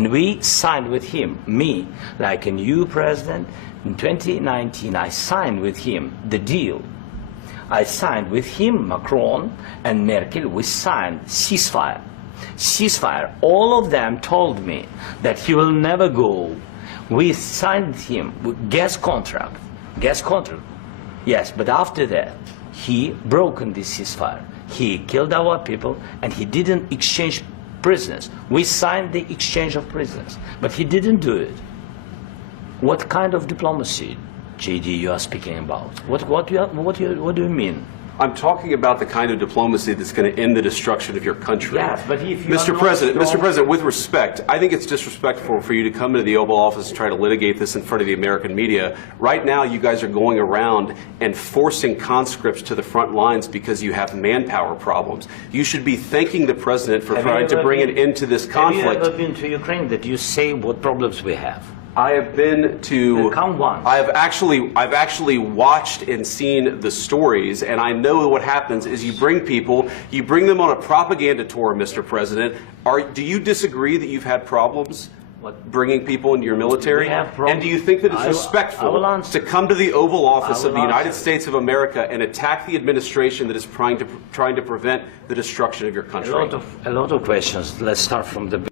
And we signed with him, me, like a new president. In 2019, I signed with him the deal. I signed with him, Macron and Merkel, we signed ceasefire. Ceasefire. All of them told me that he will never go. We signed him with gas contract. Gas contract. Yes, but after that, he broken this ceasefire. He killed our people and he didn't exchange prisoners. We signed the exchange of prisoners, but he didn't do it. What kind of diplomacy, JD, you are speaking about? What do you mean? I'm talking about the kind of diplomacy that's going to end the destruction of your country. Yes, but if you Mr. President, with respect, I think it's disrespectful for you to come into the Oval Office and try to litigate this in front of the American media. Right now, you guys are going around and forcing conscripts to the front lines because you have manpower problems. You should be thanking the President for trying to bring an end to this conflict. Have you ever been to Ukraine that you say what problems we have? I have been to. Count one. I've actually watched and seen the stories, and I know what happens is you bring them on a propaganda tour, Mr. President. Do you disagree that you've had problems bringing people into your military? And do you think that it's respectful to come to the Oval Office of the United States of America and attack the administration that is trying to prevent the destruction of your country? A lot of questions. Let's start from the